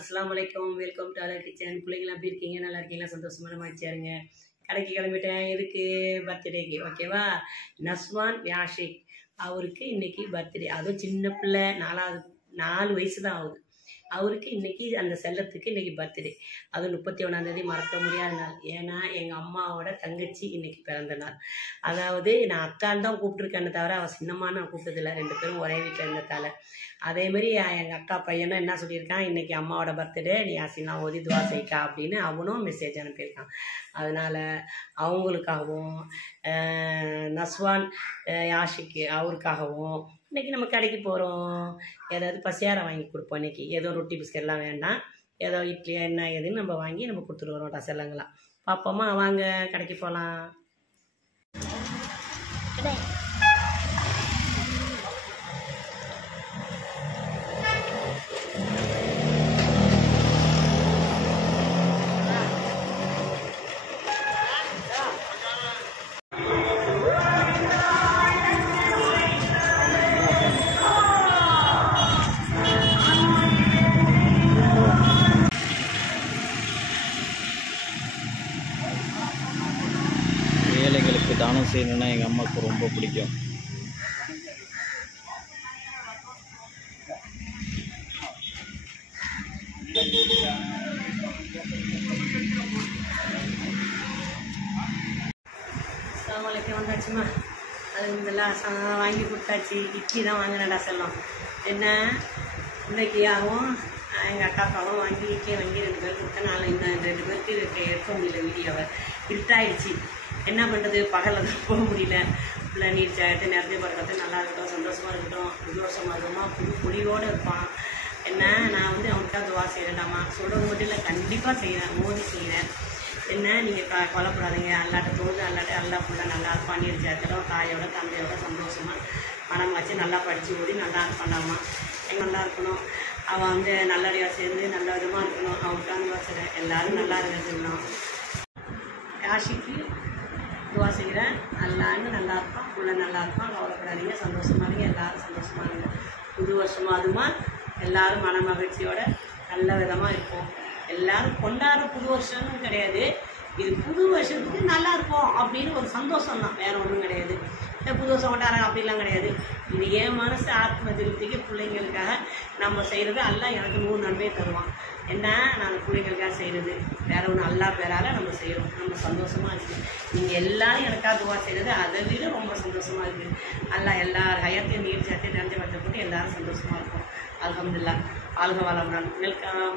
அஸ்ஸலாமு அலைக்கும். Welcome to அலர் கிச்சன். பிள்ளைங்களாம் எப்படி இருக்கீங்க? நல்லா இருக்கீங்களா? சந்தோஷமான மகிழ்ச்சியாருங்க. கடைக்கு கிளம்பிட்டேன். எதுக்கு? பர்த்டேக்கு. ஓகேவா? நஸ்வான் யாஷிக் அவருக்கு இன்னைக்கு பர்த்டே. அதுவும் சின்ன பிள்ளை, 4 வயசு தான் ஆகுது. அவருக்கு இன்னைக்கு அந்த செல்லத்துக்கு இன்னைக்கு பர்த்டே. அதுவும் 31ஆம் மறக்க முடியாத நாள். ஏன்னா எங்கள் அம்மாவோட தங்கச்சி இன்னைக்கு பிறந்த நாள். அதாவது நான் அக்கான்னு தான் கூப்பிட்டுருக்கேன்னு தவிர அவள் சின்னம்மான்னு நான் கூப்பிட்டதில்லை. 2 பேரும் ஒரே வீட்டில் இருந்ததால. அதேமாரி எங்கள் அக்கா பையனும் என்ன சொல்லியிருக்கான், இன்னைக்கு அம்மாவோட பர்த்டே, நீ யாசின்லாம் ஓதி துவா செய்க்கா அப்படின்னு அவனும் மெசேஜ் அனுப்பியிருக்கான். அதனால் அவங்களுக்காகவும் நஸ்வான் யாஷிக்கு அவருக்காகவும் இன்றைக்கி நம்ம கடைக்கு போகிறோம். ஏதாவது பசியாரம் வாங்கி கொடுப்போம். இன்றைக்கி ஏதோ ரொட்டி பிஸ்கெட்லாம் வேண்டாம், ஏதோ இட்லி என்ன ஏதுன்னு நம்ம வாங்கி நம்ம கொடுத்துட்டு வரோம். ரசலங்களாம் பார்ப்போமா? வாங்க கடைக்கு போகலாம். ஏழைகளுக்கு தானம் செய்யணும்னா எங்கள் அம்மாவுக்கு ரொம்ப பிடிக்கும். சாமலைக்கு வந்தாச்சுமா. அது இதெல்லாம் வாங்கி கொடுத்தாச்சு. இட்லி தான் வாங்கினடா செல்லம். என்ன இன்னைக்கியாகவும் எங்கள் அக்காக்காவும் வாங்கி இட்லி வாங்கி 2 பேர் கொடுத்தேன். நான் இன்னும் 2 பேருக்கு எடுக்க முடியல வீடியோவை. இருட்டாயிடுச்சு. என்ன பண்ணுறது? பகலில் தான் போக முடியல. பிள்ளை நீர் ஆகிட்டு நிறைய பறக்கிறது நல்லா இருக்கட்டும், சந்தோஷமாக இருக்கட்டும், சந்தோஷமாக இருக்குமா, புது பொடியோடு இருப்பான். என்ன நான் வந்து அவனுக்காக துவா செய்யலாமா சொல்கிறது மட்டும் இல்லை, கண்டிப்பாக செய்கிறேன், மோதி செய்கிறேன். என்ன நீங்கள் கொல்லப்படாதீங்க. அல்லாட்ட தோது அல்லாட்ட எல்லா ஃபுல்லாக நல்லா இருப்பான். நீர் சேர்க்கணும், தாயோட தந்தையோட சந்தோஷமாக மனம் வச்சு நல்லா படித்து ஓடி நல்லா இருப்பாண்டாமா. நல்லா இருக்கணும். அவன் வந்து நல்லடியாக சேர்ந்து நல்ல விதமாக இருக்கணும். அவனுக்காக துவா செய்கிறேன். எல்லோரும் நல்லா இருக்கணும். யாஷிக்கு துவா செய்கிறேன். நல்லான்னு நல்லா இருப்பான், புள்ள நல்லா இருப்பான். கவலைப்படாதீங்க, சந்தோஷமாக இருங்க, எல்லோரும் சந்தோஷமாக இருங்க. புது வருஷமாக அதுமா எல்லோரும் மன மகிழ்ச்சியோட நல்ல விதமாக இருப்போம். எல்லோரும் கொண்டாடுற புது வருஷம்னு கிடையாது, இது புது வருஷத்துக்கு நல்லா இருக்கும் அப்படின்னு ஒரு சந்தோஷம் தான், வேறு ஒன்றும் கிடையாது. இந்த புது வருஷம் கொண்டாடுறாங்க அப்படிலாம் கிடையாது. இது என் மனசு ஆத்ம திருப்திக்கு பிள்ளைங்களுக்காக நம்ம செய்கிறது. எல்லாம் எனக்கு 100 நன்மையை தருவான். என்ன நான் பிள்ளைங்களுக்காக செய்கிறது வேறு ஒன்று அல்லா பேரால் நம்ம செய்கிறோம். நம்ம சந்தோஷமாக இருக்குது. நீங்கள் எல்லோரும் எனக்காக துவா செய்கிறது அதை விட ரொம்ப சந்தோஷமாக இருக்குது. அல்லா எல்லார் ஹயத்தையும் நீர் சேர்த்து நிறைஞ்ச போட்டு எல்லோரும் சந்தோஷமாக இருக்கும். அல்ஹம்துலில்லாஹ். வாழ்க வளமுடன். வெல்கம்.